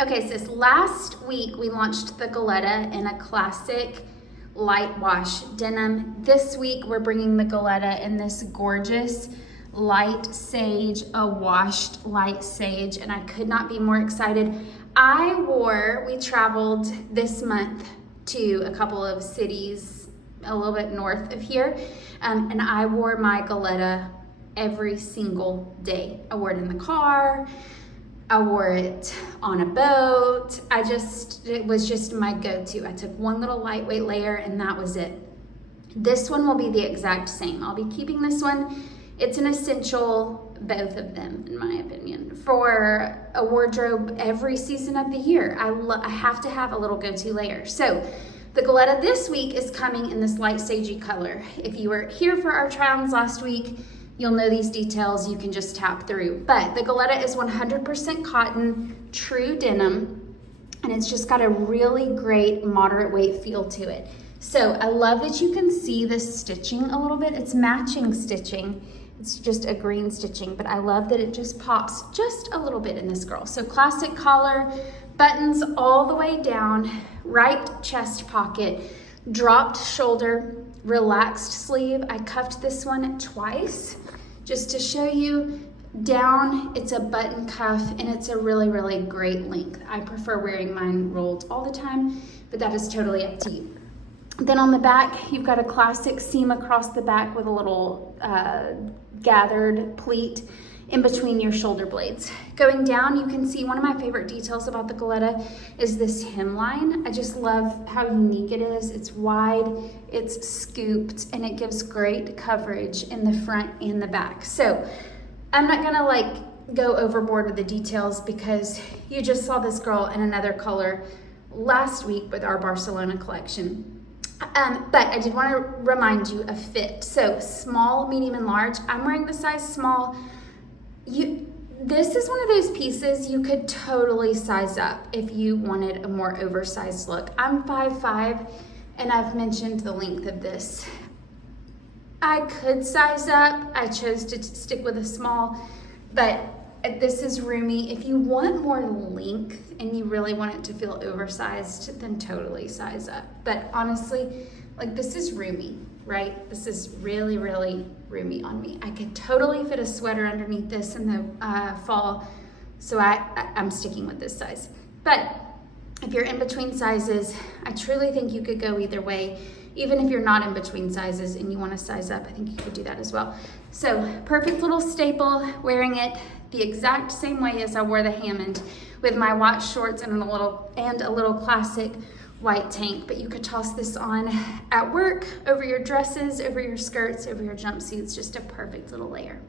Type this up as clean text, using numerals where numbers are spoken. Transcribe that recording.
Okay, sis, last week we launched the Goleta in a classic light wash denim. This week we're bringing the Goleta in this gorgeous light sage, a washed light sage, and I could not be more excited. We traveled this month to a couple of cities a little bit north of here, and I wore my Goleta every single day. I wore it in the car, I wore it on a boat. It was just my go-to. I took one little lightweight layer and that was it. This one will be the exact same. I'll be keeping this one. It's an essential, both of them, in my opinion, for a wardrobe every season of the year. I have to have a little go-to layer. So the Goleta this week is coming in this light sagey color. If you were here for our try-ons last week, you'll know these details. You can just tap through. But the Goleta is 100% cotton, true denim, and it's just got a really great moderate weight feel to it. So I love that you can see the stitching a little bit. It's matching stitching. It's just a green stitching, but I love that it just pops just a little bit in this girl. So classic collar, buttons all the way down, right chest pocket, dropped shoulder, relaxed sleeve. I cuffed this one twice just to show you. Down, it's a button cuff and it's a really, really great length. I prefer wearing mine rolled all the time, but that is totally up to you. Then on the back, you've got a classic seam across the back with a little gathered pleat in between your shoulder blades. Going down, you can see one of my favorite details about the Goleta is this hemline. I just love how unique it is. It's wide, it's scooped, and it gives great coverage in the front and the back. So I'm not gonna go overboard with the details because you just saw this girl in another color last week with our Barcelona collection. But I did want to remind you of fit. So small, medium, and large. I'm wearing the size small. This is one of those pieces you could totally size up if you wanted a more oversized look. I'm 5'5", and I've mentioned the length of this. I could size up. I chose to stick with a small, but this is roomy. If you want more length and you really want it to feel oversized, then totally size up. But honestly, this is roomy, right? This is really, really roomy on me. I could totally fit a sweater underneath this in the fall, so I'm sticking with this size. But if you're in between sizes, I truly think you could go either way. Even if you're not in between sizes and you want to size up, I think you could do that as well. So perfect little staple, wearing it the exact same way as I wore the Hammond with my white shorts and a little classic white tank. But you could toss this on at work, over your dresses, over your skirts, over your jumpsuits, just a perfect little layer.